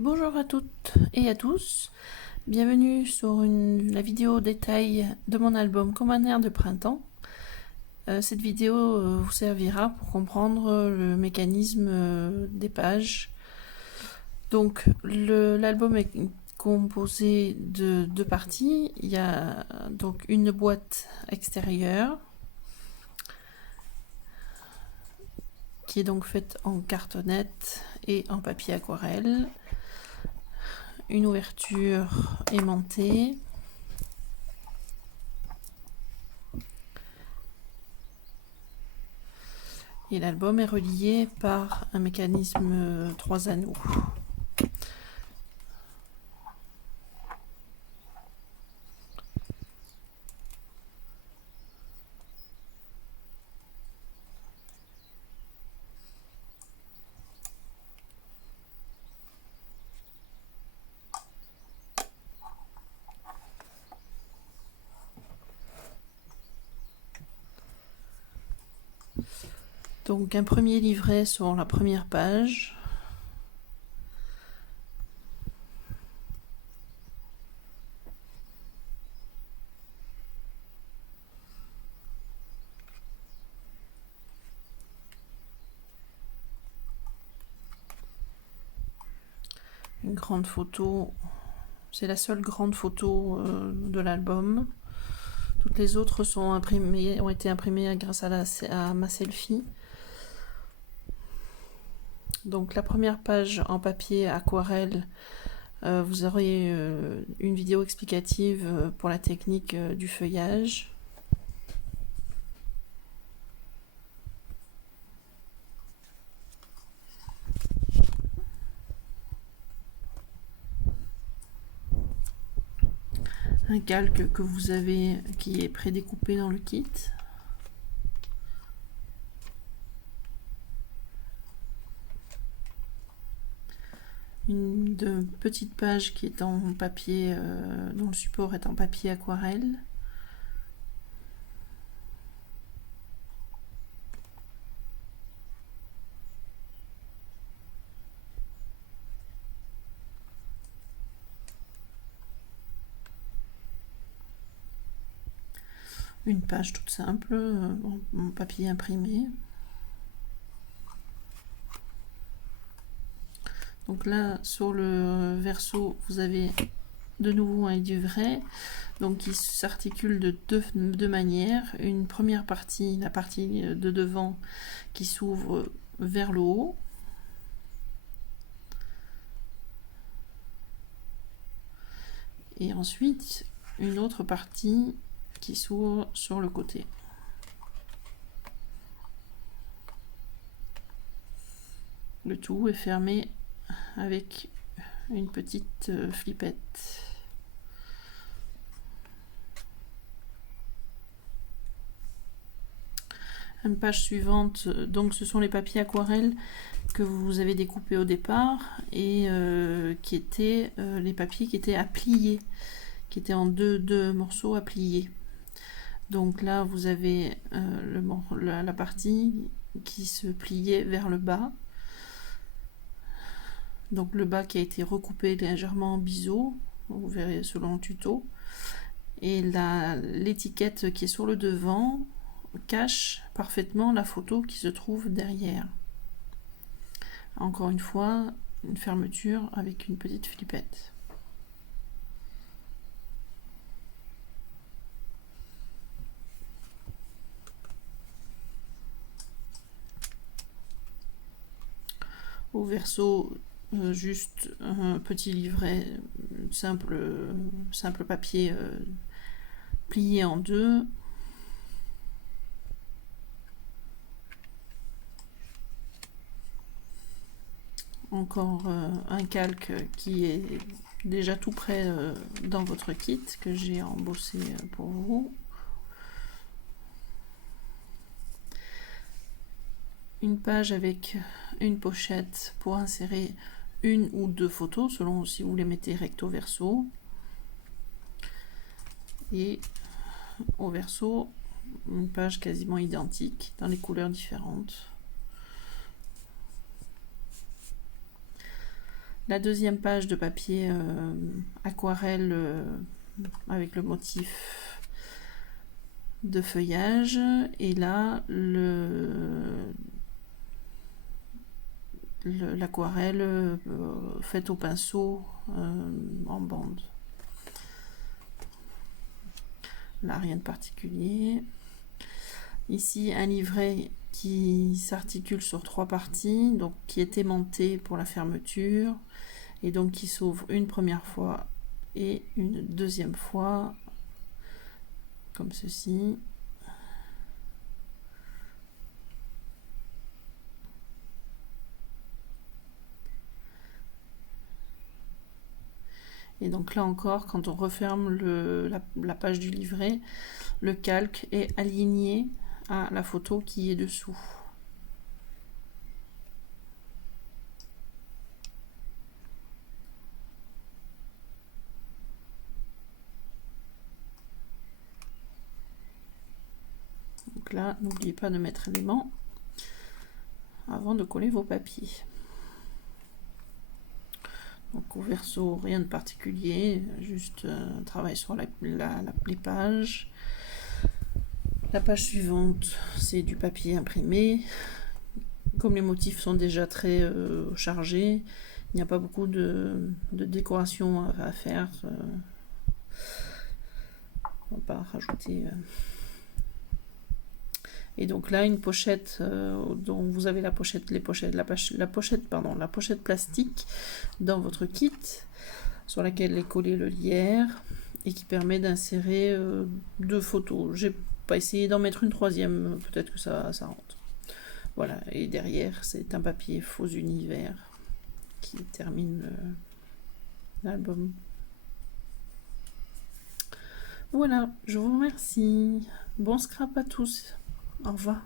Bonjour à toutes et à tous, bienvenue sur la vidéo détail de mon album Comme un air de printemps. Cette vidéo vous servira pour comprendre le mécanisme des pages. Donc l'album est composé de deux parties. Il y a donc une boîte extérieure qui est donc faite en cartonnette et en papier aquarelle. Une ouverture aimantée, et l'album est relié par un mécanisme 3 anneaux. Donc un premier livret sur la première page. Une grande photo, c'est la seule grande photo de l'album. Toutes les autres sont imprimées, ont été imprimées grâce à ma selfie. Donc la première page en papier aquarelle, vous aurez une vidéo explicative pour la technique du feuillage. Un calque que vous avez qui est prédécoupé dans le kit. Une petite page qui est en papier, dont le support est en papier aquarelle. Une page toute simple en papier imprimé. Donc là, sur le verso, vous avez de nouveau un livret, donc qui s'articule de deux manières. Une première partie, la partie de devant, qui s'ouvre vers le haut. Et ensuite, une autre partie qui s'ouvre sur le côté. Le tout est fermé avec une petite flippette. Une page suivante, donc ce sont les papiers aquarelles que vous avez découpés au départ et qui étaient les papiers qui étaient à plier, qui étaient en deux morceaux à plier. Donc là vous avez la partie qui se pliait vers le bas. Donc le bas qui a été recoupé légèrement en biseau, vous verrez selon le tuto. Et l'étiquette qui est sur le devant cache parfaitement la photo qui se trouve derrière. Encore une fois, une fermeture avec une petite flippette. Au verso, juste un petit livret, simple papier plié en deux. Encore un calque qui est déjà tout prêt dans votre kit, que j'ai embossé pour vous. Une page avec une pochette pour insérer une ou deux photos, selon si vous les mettez recto verso. Et au verso, une page quasiment identique, dans les couleurs différentes. la deuxième page de papier aquarelle avec le motif de feuillage, et là l'aquarelle faite au pinceau en bande. Là, rien de particulier. Ici, un livret qui s'articule sur 3 parties, donc qui est aimanté pour la fermeture, et donc qui s'ouvre une première fois et une deuxième fois, comme ceci. Et donc là encore, quand on referme la page du livret, le calque est aligné à la photo qui est dessous. Donc là, n'oubliez pas de mettre l'aimant avant de coller vos papiers. Donc au verso, rien de particulier, juste un travail sur les pages. La page suivante, c'est du papier imprimé. Comme les motifs sont déjà très chargés, il n'y a pas beaucoup de décoration à faire. On va pas rajouter. Et donc là, une pochette dont vous avez la pochette plastique dans votre kit, sur laquelle est collé le lierre et qui permet d'insérer 2 photos. J'ai pas essayé d'en mettre une troisième, peut-être que ça rentre. Voilà, et derrière, c'est un papier faux univers qui termine l'album. Voilà, je vous remercie. Bon scrap à tous. Au revoir.